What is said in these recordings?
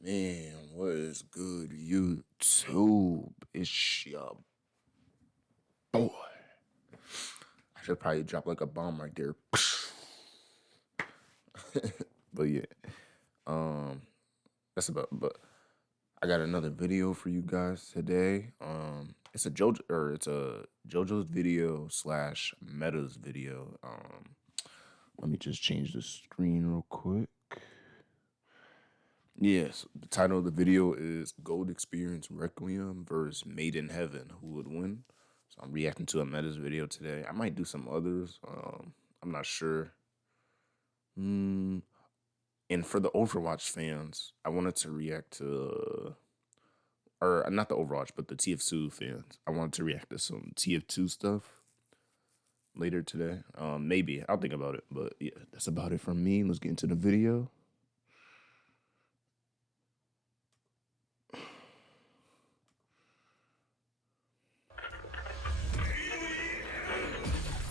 Man, what is good, YouTube? It's your boy. I should probably drop like a bomb right there. But yeah, that's about. But I got another video for you guys today. It's a JoJo's video slash Meta's video. Let me just change the screen real quick. Yes, the title of the video is Gold Experience Requiem versus Made in Heaven. Who would win? So I'm reacting to a Meta's video today. I might do some others. I'm not sure. And for the Overwatch fans, I wanted to react to, or not the Overwatch, but the TF2 fans. I wanted to react to some TF2 stuff later today. Maybe I'll think about it. But yeah, that's about it from me. Let's get into the video.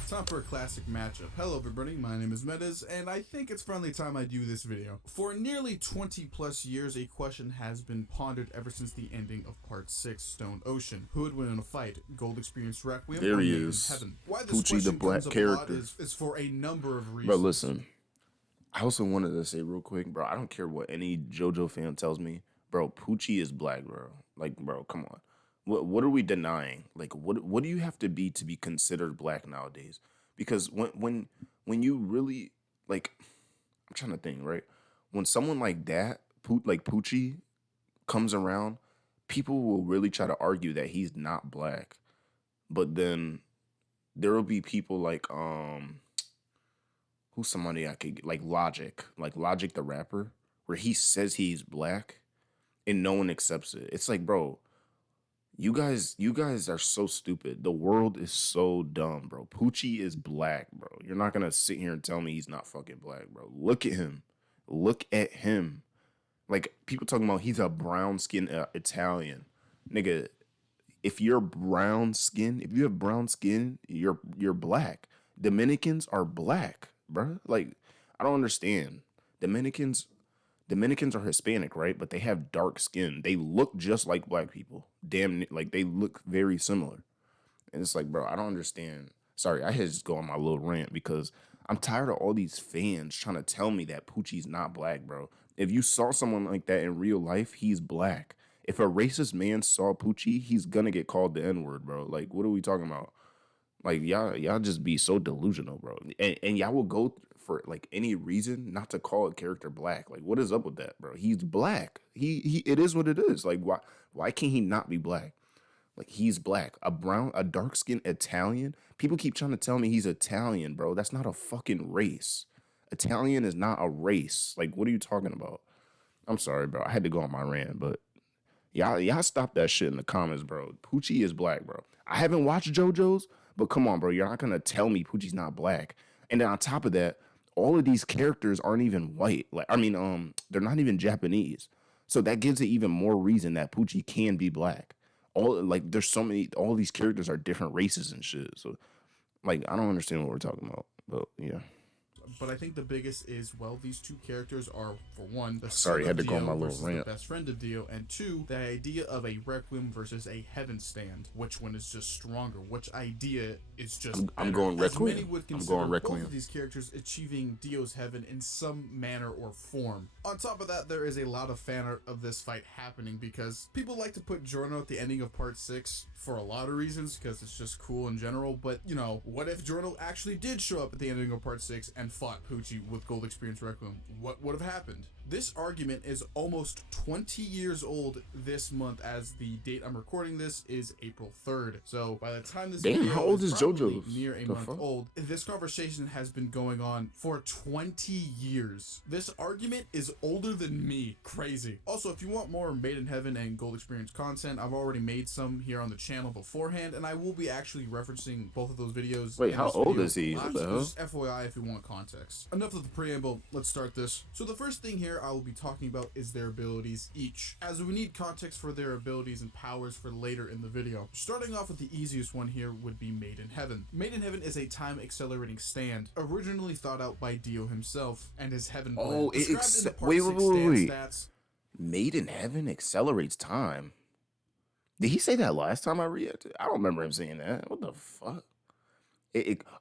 Time for a classic matchup. Hello everybody, my name is Metas, and I think it's finally time I do this video. For nearly 20 plus years, a question has been pondered ever since the ending of Part 6, Stone Ocean. Who would win in a fight, Gold Experience Requiem There or he Made in is. Heaven? Why this Poochie the question black comes up character. a lot is for a number of reasons. Bro, listen. I also wanted to say real quick, bro, I don't care what any JoJo fan tells me. Bro, Poochie is black, bro. Like, bro, come on. What are we denying? Like, what do you have to be considered black nowadays? Because when you really, like, I'm trying to think, right? When someone like that, like Poochie, comes around, people will really try to argue that he's not black. But then there will be people like who's somebody I could like Logic the rapper, where he says he's black and no one accepts it. It's like, bro, you guys are so stupid. The world is so dumb, bro. Poochie is black, bro. You're not gonna sit here and tell me he's not fucking black, bro. Look at him. Look at him. Like, people talking about he's a brown skin Italian. Nigga, if you're brown skin, if you have brown skin, you're black. Dominicans are black, bro. Like, I don't understand. Dominicans are Hispanic, right? But they have dark skin. They look just like black people. Damn, like they look very similar. And it's like, bro, I don't understand. Sorry, I had to just go on my little rant because I'm tired of all these fans trying to tell me that Poochie's not black, bro. If you saw someone like that in real life, he's black. If a racist man saw Poochie, he's gonna get called the N-word, bro. Like, what are we talking about? Like, y'all just be so delusional, bro. And y'all will go for like any reason not to call a character black. Like, what is up with that, bro? He's black. He it is what it is. Like, why can't he not be black? Like, he's black. A dark skinned Italian. People keep trying to tell me he's Italian, bro. That's not a fucking race. Italian is not a race. Like, what are you talking about? I'm sorry, bro. I had to go on my rant, but y'all stop that shit in the comments, bro. Poochie is black, bro. I haven't watched JoJo's, but come on, bro. You're not gonna tell me Poochie's not black. And then on top of that, all of these characters aren't even white. Like, I mean, they're not even Japanese. So that gives it even more reason that Poochie can be black. There's so many. All these characters are different races and shit. So, like, I don't understand what we're talking about. But yeah. But I think the biggest is, well, these two characters are, for one, the Sorry, son had of to go on Dio my little versus the rant. best friend of Dio, and two, the idea of a Requiem versus a Heaven stand. Which one is just stronger? Which idea is just I'm better? going As Requiem. many would I'm consider going both Requiem. of these characters achieving Dio's Heaven in some manner or form. On top of that, there is a lot of fan art of this fight happening because people like to put Giorno at the ending of Part 6 for a lot of reasons, because it's just cool in general, but, you know, what if Giorno actually did show up at the ending of Part 6 and fought Poochie with Gold Experience Requiem? What would have happened? This argument is almost 20 years old this month, as the date I'm recording this is April 3rd. So by the time this Damn, video how old is probably JoJo's? near a The month fuck? old, this conversation has been going on for 20 years. This argument is older than me. Crazy. Also, if you want more Made in Heaven and Gold Experience content, I've already made some here on the channel beforehand, and I will be actually referencing both of those videos. Wait, in how this old video. is he? What the hell? Just FYI if you want context. Enough of the preamble, let's start this. So the first thing here I will be talking about is their abilities each, as we need context for their abilities and powers for later in the video. Starting off with the easiest one here would be Made in Heaven. Made in Heaven is a time accelerating stand, originally thought out by Dio himself and his Heaven plan. Oh, Described in the Part wait, 6 wait. stand stats. Made in heaven accelerates time. Did he say that last time I reacted? I don't remember him saying that. What the fuck?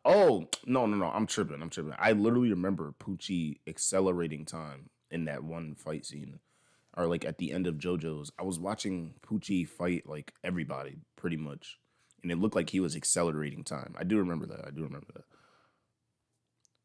Oh no! I'm tripping. I'm tripping. I literally remember Poochie accelerating time in that one fight scene, or like at the end of JoJo's. I was watching Poochie fight like everybody pretty much, and it looked like he was accelerating time. I do remember that. I do remember that.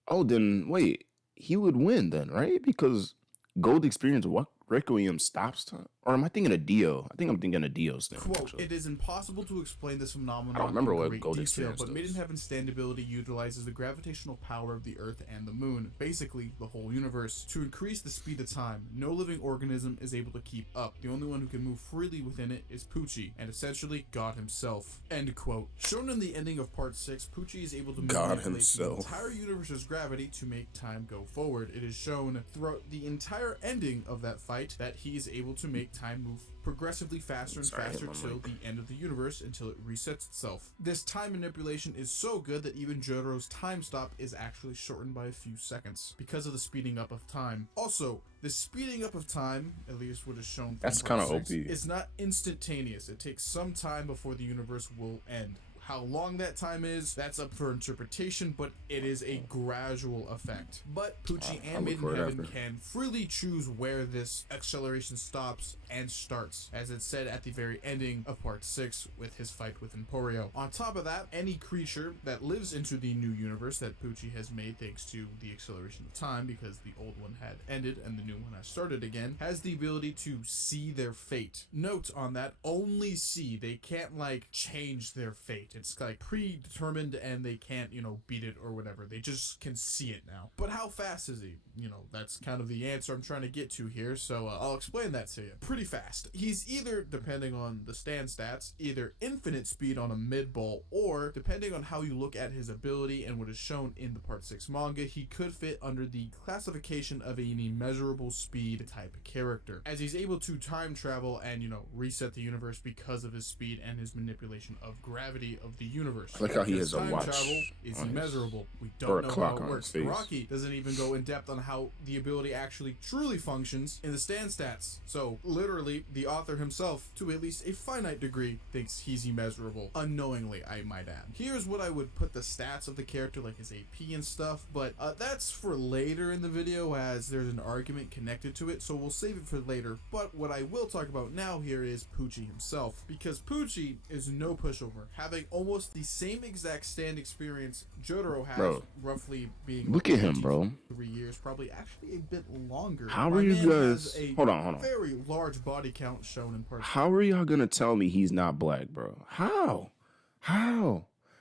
Oh, then wait, he would win then, right? Because Gold Experience what Requiem stops time, or am I thinking of Dio? I think I'm thinking of Dio's thing Quote, actually. "It is impossible to explain this I don't phenomenon remember in what great Gold detail, Experience but Made in does. Heaven's standability utilizes the gravitational power of the Earth and the Moon, basically the whole universe, to increase the speed of time. No living organism is able to keep up. The only one who can move freely within it is Poochie, and essentially God himself." End quote. Shown in the ending of Part 6, Poochie is able to God manipulate the himself. entire universe's gravity to make time go forward. It is shown throughout the entire ending of that fight that he is able to make time move progressively faster and Sorry, I hit faster my till mic. the end of the universe, until it resets itself. This time manipulation is so good that even Jotaro's time stop is actually shortened by a few seconds because of the speeding up of time. Also, the speeding up of time, at least what is shown from That's Part kind of 6, OP. is not instantaneous. It takes some time before the universe will end. How long that time is, that's up for interpretation, but it is a gradual effect. But Poochie I'll and look Mid for in it Heaven after. can freely choose where this acceleration stops and starts, as it's said at the very ending of Part 6 with his fight with Emporio. On top of that, any creature that lives into the new universe that Poochie has made thanks to the acceleration of time, because the old one had ended and the new one has started again, has the ability to see their fate. Note on that, only see. They can't like change their fate. It's like predetermined and they can't, beat it or whatever. They just can see it now. But how fast is he? That's kind of the answer I'm trying to get to here, so I'll explain that to you. Pretty fast. He's either, depending on the stand stats, either infinite speed on a mid ball, or depending on how you look at his ability and what is shown in the Part 6 manga, he could fit under the classification of an immeasurable speed type character, as he's able to time travel and, reset the universe because of his speed and his manipulation of gravity of the universe. I like how he Because has a time watch travel is on his- immeasurable. We or a don't know clock how it on works. his face. Rocky doesn't even go in depth on how the ability actually truly functions in the stand stats. So literally, the author himself, to at least a finite degree, thinks he's immeasurable. Unknowingly, I might add. Here's what I would put the stats of the character, like his AP and stuff, but that's for later in the video, as there's an argument connected to it, so we'll save it for later. But what I will talk about now here is Poochie himself, because Poochie is no pushover, having almost the same exact stand experience Jotaro has, Bro. roughly being Look at him, bro. 3 years, probably actually a bit longer. How My are you man has guys? a Hold on. very large body count shown in Part How are y'all gonna tell me he's not black, bro? How?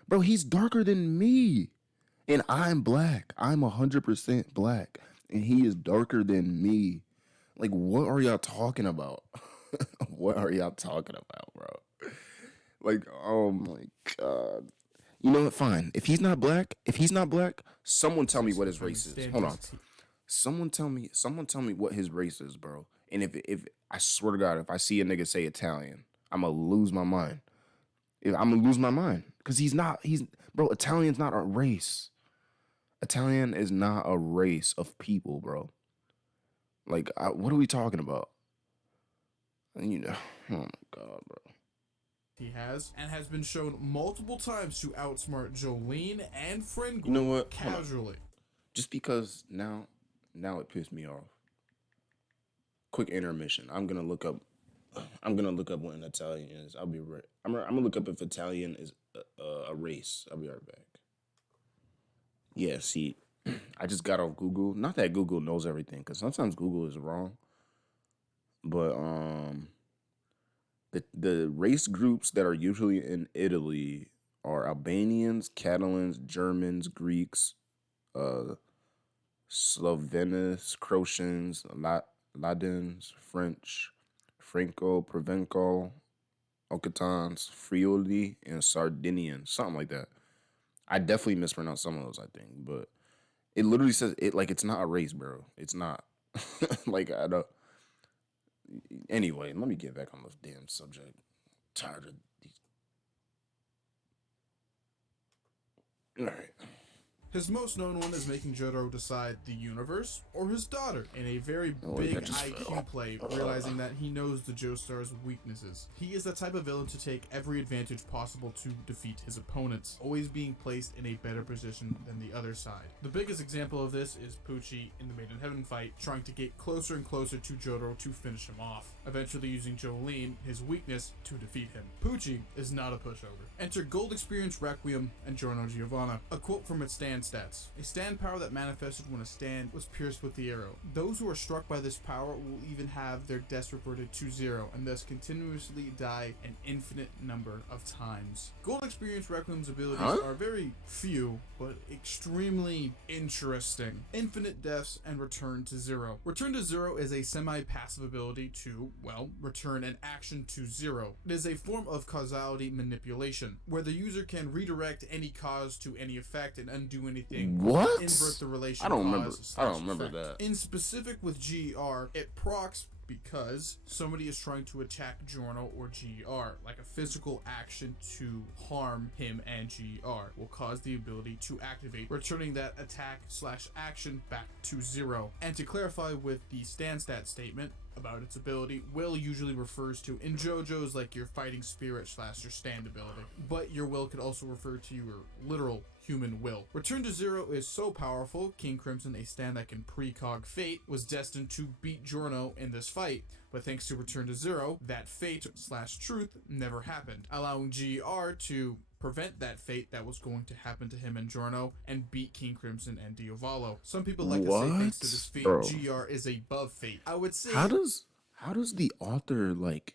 Bro, he's darker than me. And I'm black. I'm 100% black. And he is darker than me. Like, what are y'all talking about? What are y'all talking about, bro? Like, oh my God. You know what? Fine. If he's not black, someone tell me what his race is. Hold on. Someone tell me what his race is, bro. And if I swear to God, if I see a nigga say Italian, I'm gonna lose my mind. I'm gonna lose my mind. Cause bro, Italian's not a race. Italian is not a race of people, bro. Like, what are we talking about? Oh my God, bro. he has, and has been shown multiple times to outsmart Jolene and Friend You know what? Hold on. casually. Just because now it pissed me off. Quick intermission. I'm gonna look up what an Italian is. I'll be right. I'm gonna look up if Italian is a race. I'll be right back. Yeah, see, I just got off Google. Not that Google knows everything, because sometimes Google is wrong. But the race groups that are usually in Italy are Albanians, Catalans, Germans, Greeks, Slovenes, Croatians, Ladins, French, Franco, Provencal, Occitans, Friuli, and Sardinian, something like that. I definitely mispronounced some of those, I think, but it literally says it like it's not a race, bro. It's not. Like, I don't. Anyway, let me get back on the damn subject. Tired of these. All right. His most known one is making Jotaro decide the universe or his daughter in a very Oh, big that just IQ fell. play, realizing that he knows the Joestar's weaknesses. He is the type of villain to take every advantage possible to defeat his opponents, always being placed in a better position than the other side. The biggest example of this is Pucci in the Made in Heaven fight, trying to get closer and closer to Jotaro to finish him off, eventually using Jolene, his weakness, to defeat him. Pucci is not a pushover. Enter Gold Experience Requiem and Giorno Giovanna. A quote from its stand stats. A stand power that manifested when a stand was pierced with the arrow. Those who are struck by this power will even have their deaths reverted to 0 and thus continuously die an infinite number of times. Gold Experience Requiem's abilities are very few, but extremely interesting. Infinite deaths and return to 0. Return to 0 is a semi-passive ability to, well, return an action to 0. It is a form of causality manipulation, where the user can redirect any cause to any effect and undo anything. What? Invert the relation. I don't remember. cause I don't slash remember effect. that. In specific with GR, it procs because somebody is trying to attack Giorno or GR, like a physical action to harm him and GR will cause the ability to activate, returning that attack slash action back to 0. And to clarify with the stand stat statement about its ability, will usually refers to in JoJo's like your fighting spirit slash your stand ability, but your will could also refer to your literal human will. Return to 0 is so powerful, King Crimson, a stand that can precog fate, was destined to beat Giorno in this fight, but thanks to Return to 0, that fate slash truth never happened, allowing GR to prevent that fate that was going to happen to him and Giorno and beat King Crimson and Diavolo. Some people like to say thanks to this feat, Bro. GR is above fate. I would say How does the author like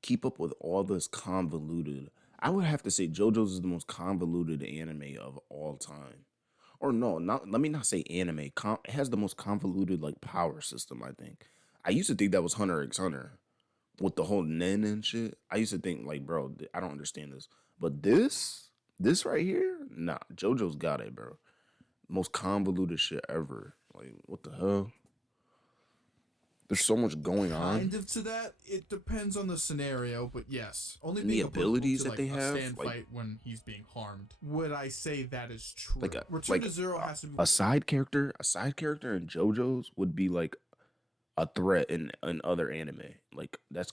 keep up with all this convoluted? I would have to say JoJo's is the most convoluted anime of all time. Or no, not let me not say anime. It has the most convoluted like power system, I think. I used to think that was Hunter x Hunter with the whole Nen and shit. I used to think like, bro, I don't understand this. But this right here, nah, JoJo's got it, bro. Most convoluted shit ever. Like, what the hell? There's so much going on. kind of to that. It depends on the scenario, but yes, only And the being applicable abilities to, that they a have, stand like- fight when he's being harmed. Would I say that is true? Like a Return to 0 has to be a side character in JoJo's would be like a threat in other anime. Like that's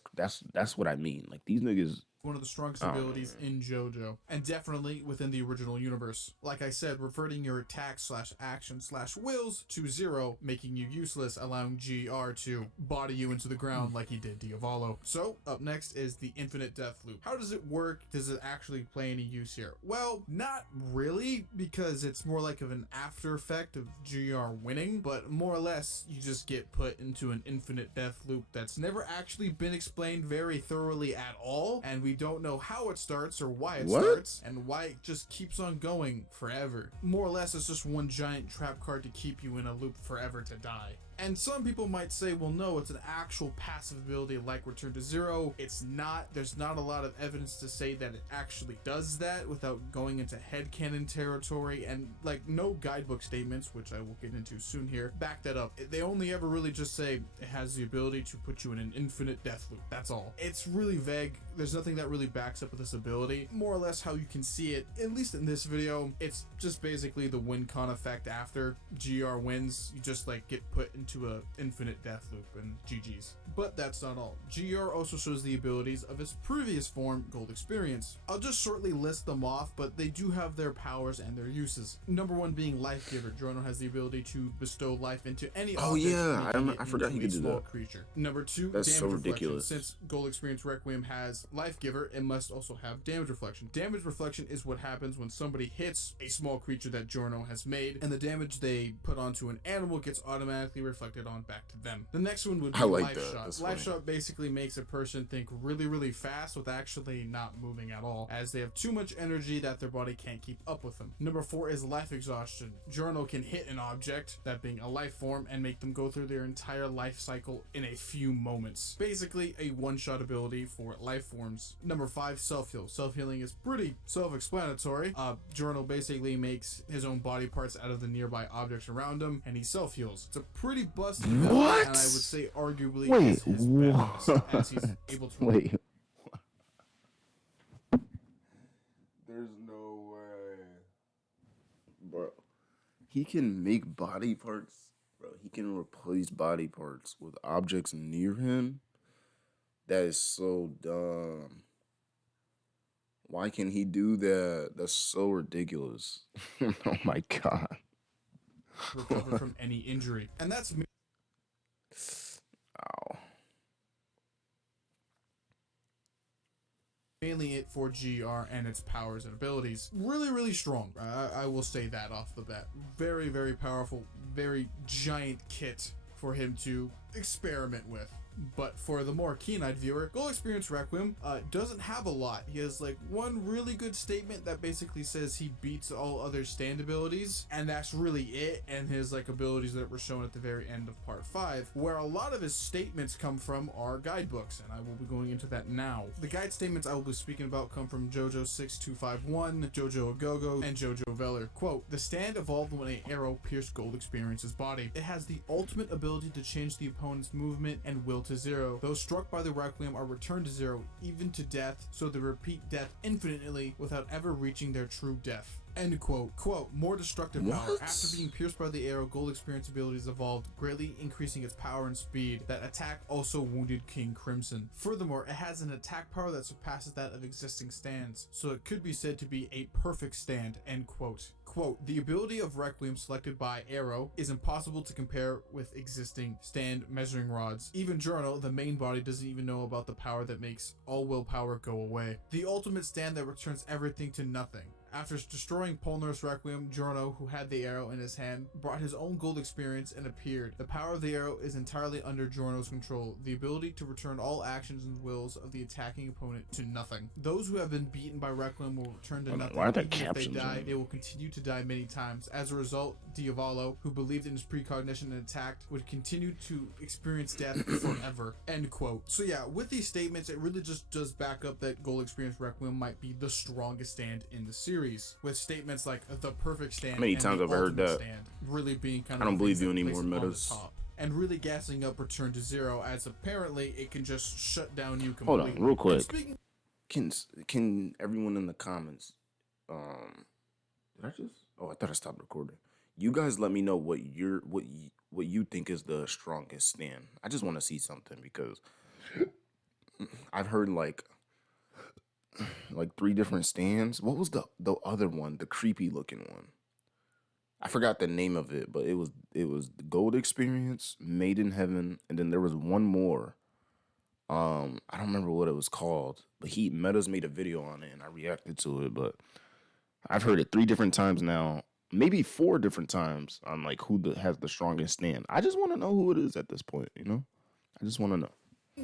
what I mean. Like these niggas. one of the strongest Oh, abilities in JoJo, and definitely within the original universe. Like I said, reverting your attack slash action slash wills to 0, making you useless, allowing GR to body you into the ground like he did Diavolo. So, up next is the infinite death loop. How does it work? Does it actually play any use here? Well, not really, because it's more like of an after effect of GR winning, but more or less, you just get put into an infinite death loop that's never actually been explained very thoroughly at all, and we don't know how it starts or why it starts and why it just keeps on going forever. More or less, it's just one giant trap card to keep you in a loop forever to die. And some people might say, well, no, it's an actual passive ability like Return to 0. It's not. There's not a lot of evidence to say that it actually does that without going into headcanon territory, and like no guidebook statements, which I will get into soon here, back that up. They only ever really just say it has the ability to put you in an infinite death loop. That's all. It's really vague. There's nothing that really backs up with this ability. More or less how you can see it, at least in this video, it's just basically the win con effect after GR wins. You just like get put into a infinite death loop and GG's. But that's not all. GR also shows the abilities of its previous form, Gold Experience. I'll just shortly list them off, but they do have their powers and their uses. Number 1 being Life Giver. Giorno has the ability to bestow life into any object. Yeah, I forgot he into could a do small that. creature. Number 2, That's Damage so Reflection. ridiculous. Since Gold Experience Requiem has Life Giver, it must also have Damage Reflection. Damage Reflection is what happens when somebody hits a small creature that Giorno has made, and the damage they put onto an animal gets automatically reflected on back to them. The next one would be I like Life that. Shot. That's Life funny. Shot basically makes a person think really, really fast with actually not moving at all, as they have too much energy that their body can't keep up with them. Number 4 is Life Exhaustion. Giorno can hit an object, that being a life form, and make them go through their entire life cycle in a few moments. Basically, a one-shot ability for life forms. Number 5, Self-Heal. Self-healing is pretty self-explanatory. Giorno basically makes his own body parts out of the nearby objects around him, and he self-heals. It's a pretty busted ability, What? and I would say arguably Wait, is his best, as he's able to Wait. There's no way. Bro. He can make body parts, bro. He can replace body parts with objects near him. That is so dumb. Why can he do that? That's so ridiculous. Oh my god. recover from any injury. And that's Ow. mainly it for GR and its powers and abilities. Really, really strong. I will say that off the bat. Very, very powerful, very giant kit for him to experiment with. But for the more keen-eyed viewer, Gold Experience Requiem doesn't have a lot. He has like one really good statement that basically says he beats all other stand abilities, and that's really it, and his like abilities that were shown at the very end of part 5, where a lot of his statements come from are guidebooks, and I will be going into that now. The guide statements I will be speaking about come from JoJo 6251, JoJo Agogo, and JoJo Veller. Quote, the stand evolved when an arrow pierced Gold Experience's body. It has the ultimate ability to change the opponent's movement and will to 0. Those struck by the Requiem are returned to 0, even to death, so they repeat death infinitely without ever reaching their true death. End quote. Quote, more destructive power. What? After being pierced by the arrow, Gold Experience abilities evolved, greatly increasing its power and speed. That attack also wounded King Crimson. Furthermore, it has an attack power that surpasses that of existing stands, so it could be said to be a perfect stand. End quote. Quote, the ability of Requiem selected by Arrow is impossible to compare with existing stand measuring rods. Even Journal, the main body, doesn't even know about the power that makes all willpower go away. The ultimate stand that returns everything to nothing. After destroying Polnareff's Requiem, Giorno, who had the arrow in his hand, brought his own Gold Experience and appeared. The power of the arrow is entirely under Giorno's control, the ability to return all actions and wills of the attacking opponent to nothing. Those who have been beaten by Requiem will return to nothing. Why are there Even if they captions die, on they will continue to die many times. As a result, Diavolo, who believed in his precognition and attacked, would continue to experience death forever. End quote. So yeah, with these statements, it really just does back up that Gold Experience Requiem might be the strongest stand in the series, with statements like the perfect stand. How many and times the have I heard ultimate that? Stand really being kind of I don't the believe things you that anymore, place it on the Meadows. top. And really gassing up Return to Zero, as apparently it can just shut down you Hold completely. on, real quick. And speaking Can everyone in the comments, did I just? Oh, I thought I stopped recording. You guys, let me know what you think is the strongest stand. I just want to see something because I've heard like 3 different stands. What was the other one? The creepy looking one. I forgot the name of it, but it was the Gold Experience, Made in Heaven, and then there was one more. I don't remember what it was called, but Meadows made a video on it and I reacted to it, but I've heard it 3 different times now, maybe 4 different times on like who has the strongest stand. I just want to know who it is at this point, you know? I just want to know.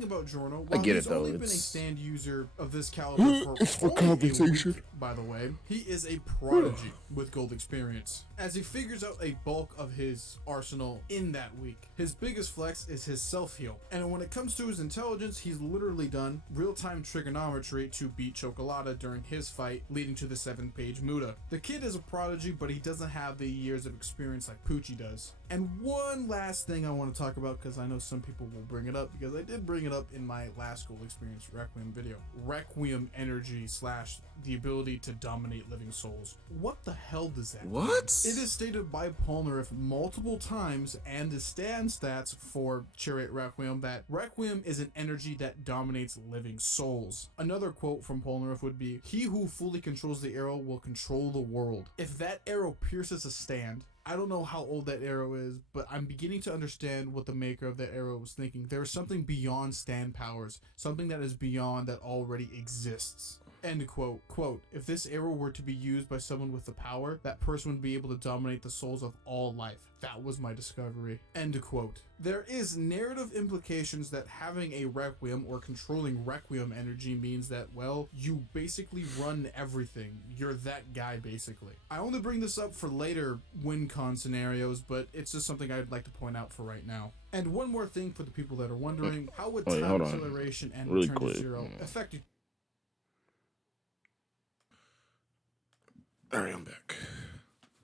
about Giorno, I while get he's it, though. only been a It's- stand user of this caliber for It's for only a compensation. week, by the way, he is a prodigy with Gold Experience, as he figures out a bulk of his arsenal in that week. His biggest flex is his self-heal, and when it comes to his intelligence, he's literally done real-time trigonometry to beat Chocolata during his fight, leading to the 7-page Muda. The kid is a prodigy, but he doesn't have the years of experience like Poochie does. And one last thing I want to talk about, because I know some people will bring it up, because I did bring it up in my last Gold Experience Requiem video. Requiem energy / the ability to dominate living souls. What the hell does that mean? What? It is stated by Polnareff multiple times and the stand stats for Chariot Requiem that Requiem is an energy that dominates living souls. Another quote from Polnareff would be, he who fully controls the arrow will control the world. If that arrow pierces a stand, I don't know how old that arrow is, but I'm beginning to understand what the maker of that arrow was thinking. There is something beyond stand powers, something that is beyond that already exists. End quote. Quote, if this arrow were to be used by someone with the power, that person would be able to dominate the souls of all life. That was my discovery. End quote. There is narrative implications that having a Requiem or controlling Requiem energy means that, well, you basically run everything. You're that guy, basically. I only bring this up for later WinCon scenarios, but it's just something I'd like to point out for right now. And one more thing for the people that are wondering, how would Wait, time hold on. acceleration and Really return quick. to zero affect All right, I'm back.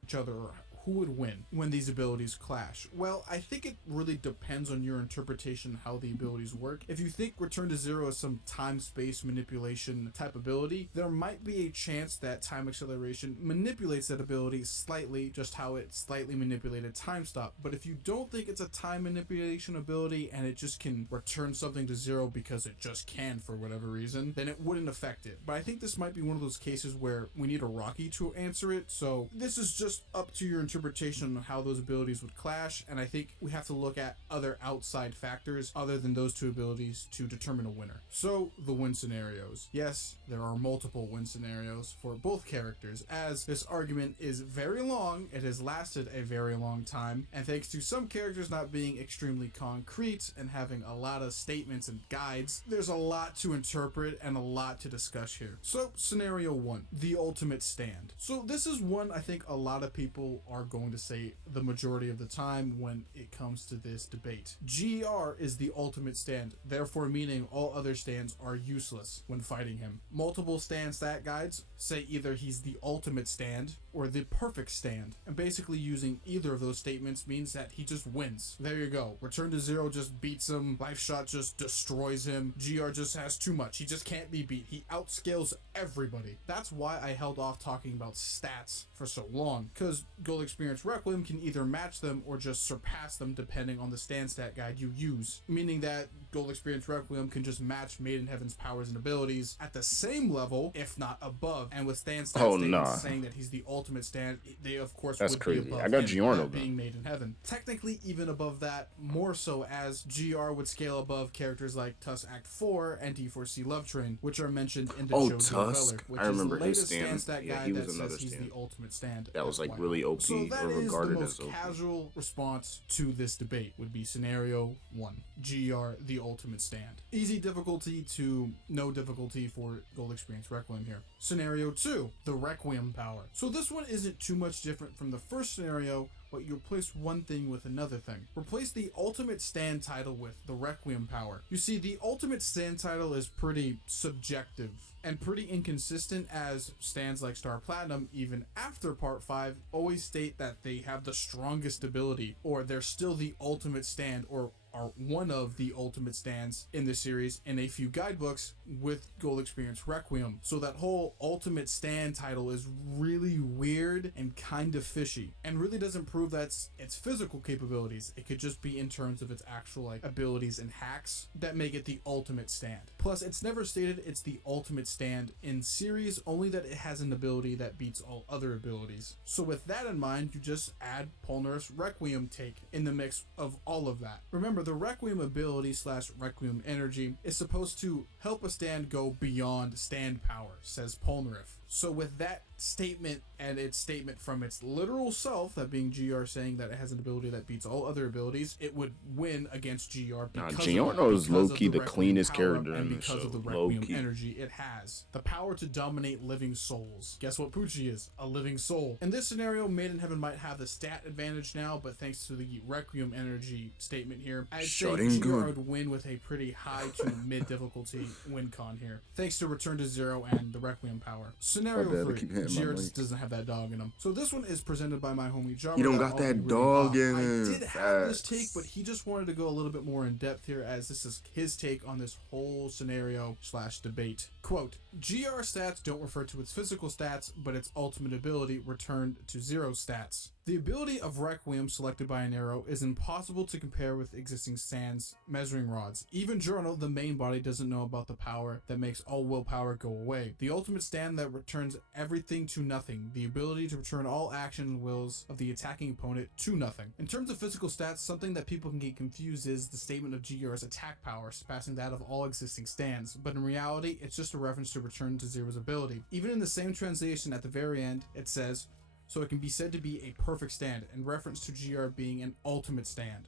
each other, or who would win when these abilities clash? Well, I think it really depends on your interpretation of how the abilities work. If you think Return to Zero is some time-space manipulation type ability, there might be a chance that Time Acceleration manipulates that ability slightly, just how it slightly manipulated Time Stop. But if you don't think it's a time manipulation ability and it just can return something to zero because it just can for whatever reason, then it wouldn't affect it. But I think this might be one of those cases where we need a Rocky to answer it, so this is just up to your interpretation on how those abilities would clash, and I think we have to look at other outside factors other than those two abilities to determine a winner. So, the win scenarios. Yes, there are multiple win scenarios for both characters, as this argument is very long, it has lasted a very long time, and thanks to some characters not being extremely concrete and having a lot of statements and guides, there's a lot to interpret and a lot to discuss here. So, scenario 1, the ultimate stand. So this is one I think a lot of people are going to say the majority of the time when it comes to this debate. GR is the ultimate stand, therefore meaning all other stands are useless when fighting him. Multiple stand stat guides say either he's the ultimate stand or the perfect stand, and basically using either of those statements means that he just wins. There you go. Return to Zero just beats him, Life Shot just destroys him, GR just has too much, he just can't be beat, he outscales everybody. That's why I held off talking about stats for so long, because Gold Experience Requiem can either match them or just surpass them depending on the stand stat guide you use, meaning that Gold Experience Requiem can just match Made in Heaven's powers and abilities at the same level, if not above, and with stand stat statements saying that he's the ultimate stand, they of course would be above I got him, Giorno being Made in Heaven. Technically even above that, more so as GR would scale above characters like Tusk Act 4 and D4C Love Train, which are mentioned in the show Tusk. which I remember is the latest his stand stat yeah, guide he that was another says he's stand. the ultimate stand. That was like really OP So that or is the regarded most as OP. casual response to this debate would be scenario 1, GR the ultimate stand. Easy difficulty to no difficulty for Gold Experience Requiem here. Scenario 2, the Requiem power. So this one isn't too much different from the first scenario, but you replace one thing with another thing. Replace the ultimate stand title with the Requiem power. You see, the ultimate stand title is pretty subjective and pretty inconsistent, as stands like Star Platinum, even after Part 5, always state that they have the strongest ability, or they're still the ultimate stand, or are one of the ultimate stands in the series in a few guidebooks with Gold Experience Requiem. So that whole ultimate stand title is really weird and kind of fishy, and really doesn't prove that's its physical capabilities. It could just be in terms of its actual like abilities and hacks that make it the ultimate stand. Plus, it's never stated it's the ultimate stand in series, only that it has an ability that beats all other abilities. So with that in mind, you just add Polnareff's Requiem take in the mix of all of that. Remember, the Requiem ability slash Requiem energy is supposed to help a stand go beyond stand power, says Polnareff. So with that statement and its statement from its literal self, that being GR saying that it has an ability that beats all other abilities, it would win against GR because Giorno is low-key the cleanest character and in the because show. of the Requiem energy it has. The power to dominate living souls. Guess what Poochie is? A living soul. In this scenario, Made in Heaven might have the stat advantage now, but thanks to the Requiem energy statement here, I'd say GR would win with a pretty high to mid difficulty win con here, thanks to Return to Zero and the Requiem power. Scenario 3, GR just doesn't have that dog in him. So this one is presented by my homie Jabba. You don't got that dog in him. I did have this take, but he just wanted to go a little bit more in depth here, as this is his take on this whole scenario slash debate. Quote, GR stats don't refer to its physical stats, but its ultimate ability returned to zero stats. The ability of Requiem selected by an arrow is impossible to compare with existing stands measuring rods. Even Journal, the main body, doesn't know about the power that makes all willpower go away. The ultimate stand that returns everything to nothing. The ability to return all action and wills of the attacking opponent to nothing. In terms of physical stats, something that people can get confused is the statement of GR's attack power, surpassing that of all existing stands. But in reality, it's just a reference to Return to Zero's ability. Even in the same translation at the very end, it says, so it can be said to be a perfect stand, in reference to GR being an ultimate stand.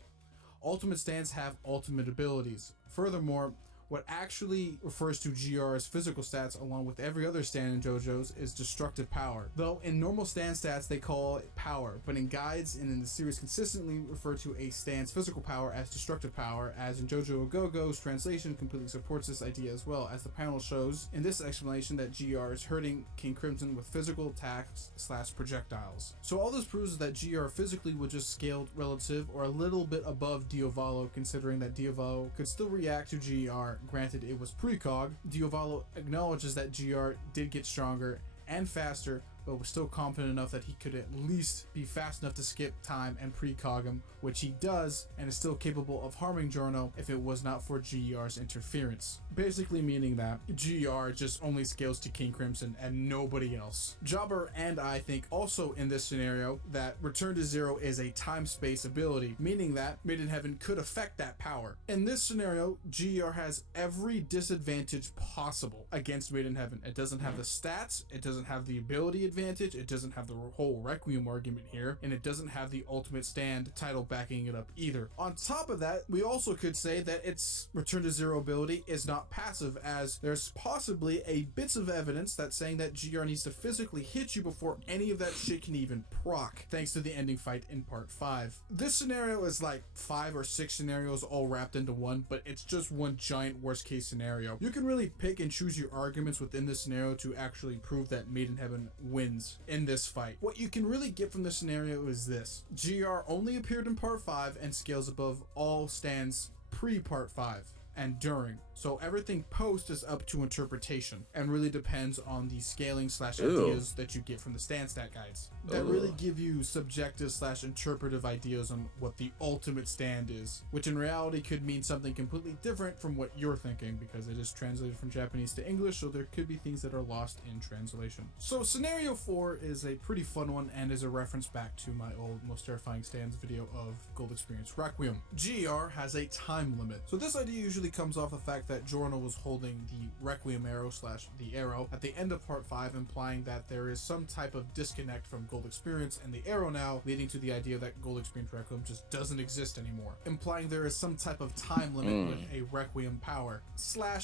Ultimate stands have ultimate abilities. Furthermore, What actually refers to GR's physical stats along with every other stand in JoJo's is destructive power. Though in normal stand stats they call it power, but in guides and in the series consistently refer to a stand's physical power as destructive power, as in JoJo Go-Go's translation completely supports this idea as well, as the panel shows in this explanation that GR is hurting King Crimson with physical attacks / projectiles. So all this proves is that GR physically would just scaled relative or a little bit above Diavolo, considering that Diavolo could still react to GR. Granted, it was precog. Diavolo acknowledges that GR did get stronger and faster, but was still confident enough that he could at least be fast enough to skip time and precog him, which he does, and is still capable of harming Giorno if it was not for GR's interference. Basically meaning that GR just only scales to King Crimson and nobody else. Jobber and I think also in this scenario that Return to Zero is a time-space ability, meaning that Maiden Heaven could affect that power. In this scenario, GR has every disadvantage possible against Maiden Heaven. It doesn't have the stats, it doesn't have the ability advantage, it doesn't have the whole Requiem argument here, and it doesn't have the Ultimate Stand title backing it up either. On top of that, we also could say that its Return to Zero ability is not passive, as there's possibly a bits of evidence that's saying that GR needs to physically hit you before any of that shit can even proc, thanks to the ending fight in part 5. This scenario is like 5 or 6 scenarios all wrapped into one, but it's just one giant worst case scenario. You can really pick and choose your arguments within this scenario to actually prove that Maiden Heaven wins in this fight. What you can really get from this scenario is this: GR only appeared in part 5 and scales above all stands pre-part 5 and during, so everything post is up to interpretation and really depends on the scaling / ideas that you get from the stand stat guides that really give you subjective / interpretive ideas on what the ultimate stand is, which in reality could mean something completely different from what you're thinking, because it is translated from Japanese to English, so there could be things that are lost in translation. So scenario 4 is a pretty fun one and is a reference back to my old Most Terrifying Stands video of Gold Experience Requiem. GR has a time limit, so this idea usually comes off the fact that Giorno was holding the Requiem arrow / the arrow at the end of part 5, implying that there is some type of disconnect from Gold Experience and the arrow now, leading to the idea that Gold Experience Requiem just doesn't exist anymore, implying there is some type of time limit with a Requiem power /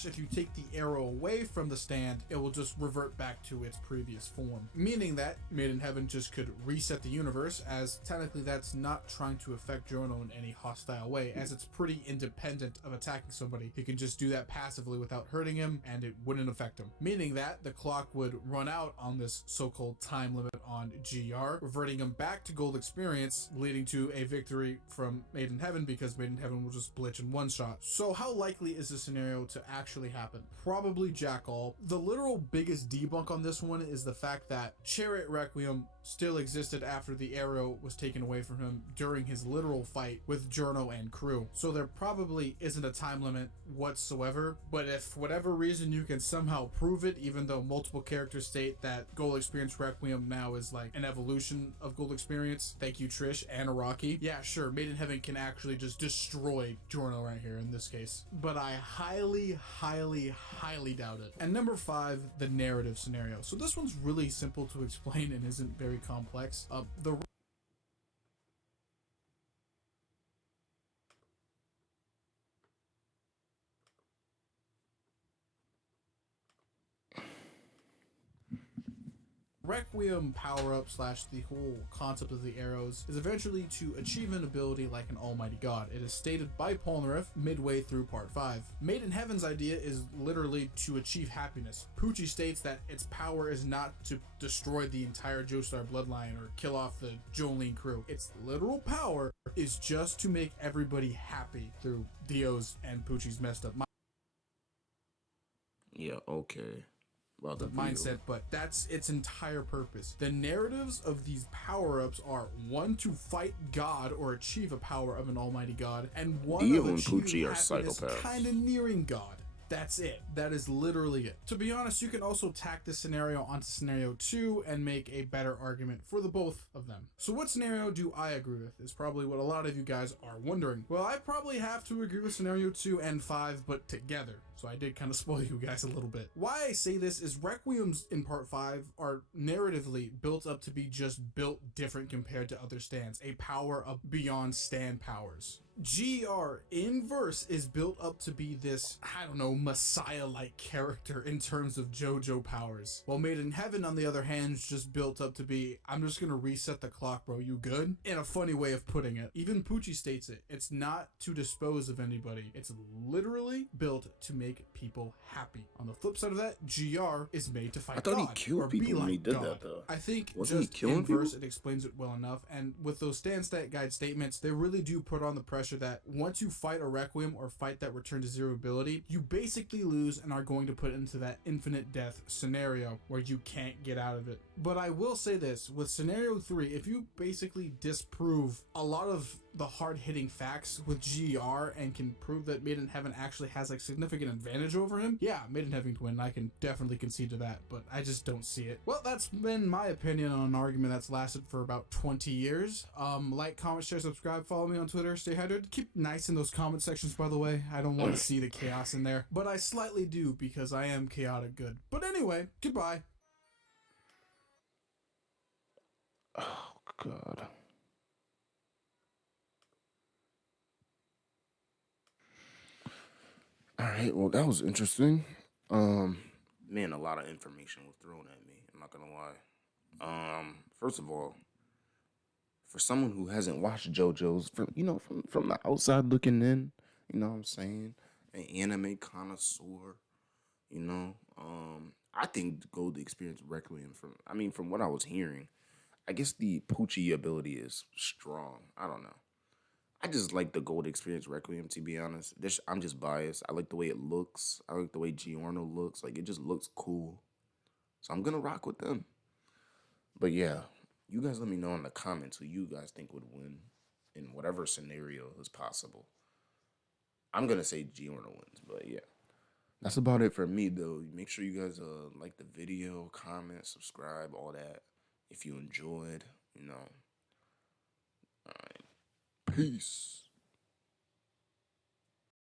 if you take the arrow away from the stand, it will just revert back to its previous form, meaning that Maiden Heaven just could reset the universe, as technically that's not trying to affect Giorno in any hostile way, as it's pretty independent of attacking somebody. He can just do that passively without hurting him and it wouldn't affect him, meaning that the clock would run out on this so-called time limit on GR, reverting him back to Gold Experience, leading to a victory from Maiden Heaven, because Maiden Heaven will just glitch in one shot. So how likely is this scenario to actually happen? Probably jack all. The literal biggest debunk on this one is the fact that Chariot Requiem still existed after the arrow was taken away from him during his literal fight with Giorno and crew. So there probably isn't a time limit whatsoever, but if for whatever reason you can somehow prove it, even though multiple characters state that Gold Experience Requiem now is like an evolution of Gold Experience, thank you Trish and Araki, yeah sure, Maiden Heaven can actually just destroy Giorno right here in this case, but I highly doubt it. And number 5, the narrative scenario. So this one's really simple to explain and isn't very complex. The Requiem power-up / the whole concept of the arrows is eventually to achieve an ability like an almighty god. It is stated by Polnareff midway through part 5. Maiden Heaven's idea is literally to achieve happiness. Pucci states that its power is not to destroy the entire Joestar bloodline or kill off the Jolene crew. Its literal power is just to make everybody happy through Dio's and Pucci's messed up mind. Yeah, okay. Well, the mindset, but that's its entire purpose. The narratives of these power-ups are 1 to fight God or achieve a power of an almighty god, and 1 Dio of and achieving Pucci are happiness psychopaths. kind of nearing God. That's it. That is literally it. To be honest, you can also tack this scenario onto scenario 2 and make a better argument for the both of them. So what scenario do I agree with is probably what a lot of you guys are wondering. Well, I probably have to agree with scenario 2 and 5, but together. So I did kind of spoil you guys a little bit. Why I say this is Requiems in part 5 are narratively built up to be just built different compared to other stands. A power up beyond stand powers. GR in verse is built up to be this, I don't know, messiah-like character in terms of JoJo powers. While Made in Heaven, on the other hand, is just built up to be, I'm just gonna reset the clock, bro, you good? In a funny way of putting it. Even Poochie states it. It's not to dispose of anybody. It's literally built to make people happy. On the flip side of that, GR is made to I fight thought he God, or killed be people when he like did God. that though. I think Wasn't he just killing in people? verse it explains it well enough, and with those stand stat guide statements, they really do put on the pressure that once you fight a Requiem or fight that return to zero ability, you basically lose and are going to put into that infinite death scenario where you can't get out of it. But I will say this, with scenario 3, if you basically disprove a lot of the hard-hitting facts with GR and can prove that Made in Heaven actually has like significant advantage over him, yeah, Made in Heaven can win. I can definitely concede to that, but I just don't see it. Well, that's been my opinion on an argument that's lasted for about 20 years. Like, comment, share, subscribe, follow me on Twitter, stay hydrated. Keep nice in those comment sections, by the way. I don't want to see the chaos in there, but I slightly do because I am chaotic good. But anyway, goodbye. Oh God. All right. Well, that was interesting. Man, a lot of information was thrown at me. I'm not gonna lie. First of all, for someone who hasn't watched JoJo's, from the outside looking in, you know what I'm saying, an anime connoisseur, I think the Gold Experience Requiem from what I was hearing, I guess the Poochie ability is strong. I don't know. I just like the Gold Experience Requiem, to be honest. I'm just biased. I like the way it looks. I like the way Giorno looks. Like, it just looks cool. So I'm going to rock with them. But yeah, you guys let me know in the comments who you guys think would win in whatever scenario is possible. I'm going to say Giorno wins, but yeah. That's about it for me, though. Make sure you guys like the video, comment, subscribe, all that. If you enjoyed, All right. Peace.